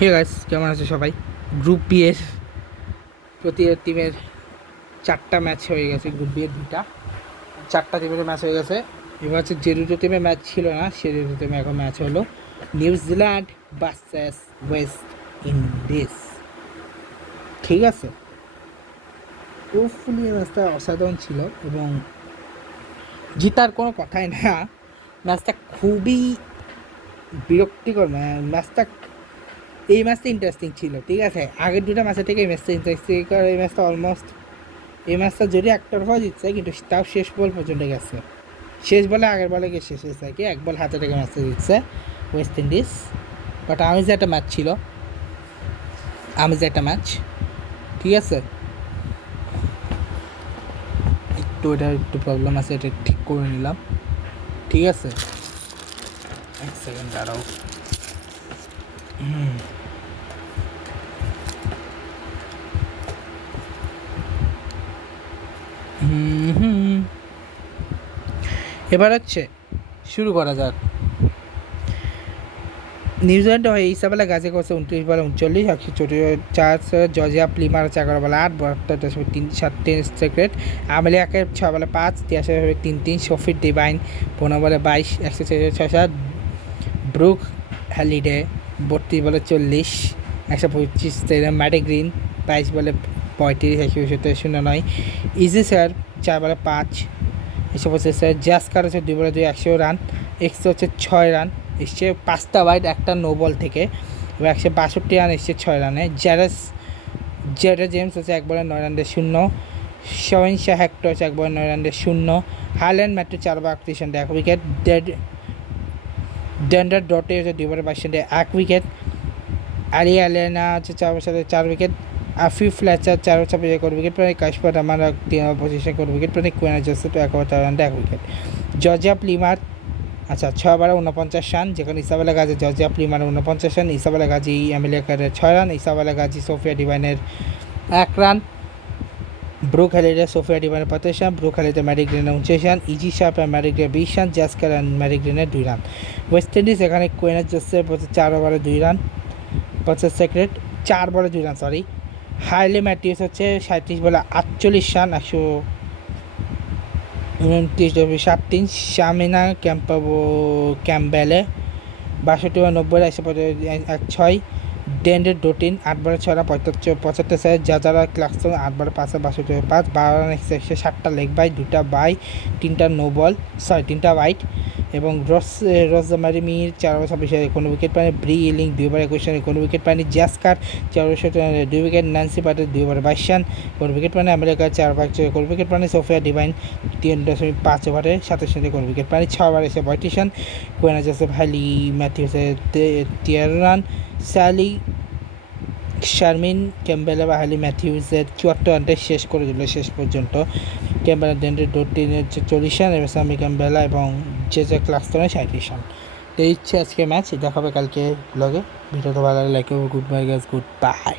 Hey guys, কেমন আছে সবাই? গ্রুপ বি এর প্রতি টিমের 4টা ম্যাচ হয়ে গেছে। গ্রুপ বি এর 4টা টিমের ম্যাচ হয়ে গেছে। এবার হচ্ছে যে দুটো টিমে ম্যাচ ছিল না, সে দুটো টিমে এখন ম্যাচ হলো নিউজিল্যান্ড ভার্সেস ওয়েস্ট ইন্ডিজ। ঠিক আছে, হোপফুলি এই ম্যাচটা অসাধারণ ছিল এবং জিতার কোনো কথাই না। ম্যাচটা খুবই বিরক্তিকর। এই ম্যাচটা ইন্টারেস্টিং ছিল। ঠিক আছে, আগের দুটো ম্যাচের থেকে এই ম্যাচটা ইন্টারেস্টিং। এই ম্যাচটা অলমোস্ট, এই ম্যাচটা যদি একতরফা জিতছে, কিন্তু তাও শেষ বল পর্যন্ত গেছে। শেষ বলে আগের বলে গিয়ে শেষ হয়েছে আর কি, এক বল হাতে থেকে ম্যাচটা জিতছে ওয়েস্ট ইন্ডিজ। বাট আমেজে একটা ম্যাচ ছিল, আমেজে একটা ম্যাচ। ঠিক আছে, এটার একটু প্রবলেম আছে, এটা ঠিক করে নিলাম। ঠিক আছে, এক সেকেন্ড দাঁড়াও। এবার হচ্ছে শুরু করা যাক। নিউজিল্যান্ড হয়ে ইসাবেলা গাজে করছে 29 বলে 39, 104 জর্জিয়া প্লিমার হচ্ছে 11 বলে 8, 72 সেক্রেট আমেলিয়াকে 6 বলে 5, 83 3-3 শফির ডিভাইন 15 বলে 22, 106 ব্রুক হ্যালিডে 32 বলে 40, 125 ম্যাডি গ্রিন 22 বলে 35, 170 ইজি স্যার 4 বলে 5, 125 জাসকার হচ্ছে 2 বলে 2, 100 রান, এক্স হচ্ছে 6 রান এসছে 5টা ওয়াইড, একটা নো বল থেকে। এবার 162 রান এসছে 6 রানে। জেডা জেমস হচ্ছে 1 বলে 9 রান দিয়ে 0, শাহিন শাহ হেক্টর হচ্ছে 1 বলে 9 রান দিয়ে 0, হাইল্যান্ড ম্যাট্রু 4 বলে 38 রান দিয়ে 1 উইকেট, ডেন্ডার ডটে হচ্ছে 2 বলে 22 রান দিয়ে 1 উইকেট, আলি আলিয়ানা হচ্ছে 4 বলে 4 উইকেট, আফিফ ফ্ল্যাচার 4 বলে 26 উইকেট পায়, কাশপাত আমার 3 পজিশন উইকেট পায়, কুয়েনা জোসেফ 1 বলে 4 রান দিয়ে 1 উইকেট, জর্জিয়া প্লিমার 6 বলে 49 রান, যেখানে ইসাবেলা গাজী জর্জিয়া প্লিমারের 49 রান, ইসাবেলা গাজী আমেলিয়াকারের 6 রান, ইসাবেলা গাজী সোফিয়া ডিভাইনের 1 রান, ব্রুক হ্যালিডে সোফিয়া ডিভাইনের 35 রান, ব্রুক হ্যালিডে ম্যারি গ্রিনের 29 রান, ইজি শার্প আর ম্যারি গ্রিনের 20 রান, জাসকার আর ম্যারি গ্রিনের 2 রান। ওয়েস্ট ইন্ডিজ এখানে কুয়েনা জোসেফ 4 ওভারে 2 রান, 50 সেক্রেট 4 বলে 2 রান, হাইলি ম্যাথিউস হচ্ছে 37 বলে 48 রান, 129 শামিনা ক্যাম্পবেলে 62 বলে 90, 106 ডেন্ডের ডোটিন 8 বলে 6 রান 75 জাজারা ক্লাকসন 8 বলে 5 রান 62 5, 12 রান 107টা লেগ বাই, 2টা বাই, 3টা নো বল 3টা ওয়াইড, এবং রোজমারি মির 4 বলে 26 কোনো উইকেট পায়নি, ব্রি ইলিং 2 বলে 21 রানে কোনো উইকেট পায়নি, জাসকার 4 রানে 2 উইকেট, ন্যান্সি পাটেল 2 বলে 22 রান কোনো উইকেট পায়নি, আমেরিকার 4 বলে কোনো উইকেট পায়নি, সোফিয়া ডিভাইন 3.5 ওভারে 27 রানে কোনো উইকেট পায়নি, 6 ওভারে 32 রান, কুয়েনা জোসেফ হাইলি ম্যাথিউসের 13 রান, স্যালি শারমিন ক্যাম্বেলে বা হাইলি ম্যাথিউসের 74 রানটাই শেষ করে দিল শেষ পর্যন্ত। ক্যাম্বেলা ডেন্ডের ডোটিনের 40 রান এবং সামি ক্যাম্বেলা এবং জেজে ক্লাক্সটনের 37 রান। তো এই হচ্ছে আজকে ম্যাচ, দেখাবে কালকে ব্লগে। ভিডিওটা ভালো লাগলে লাইক করবো। Good bye guys, good bye.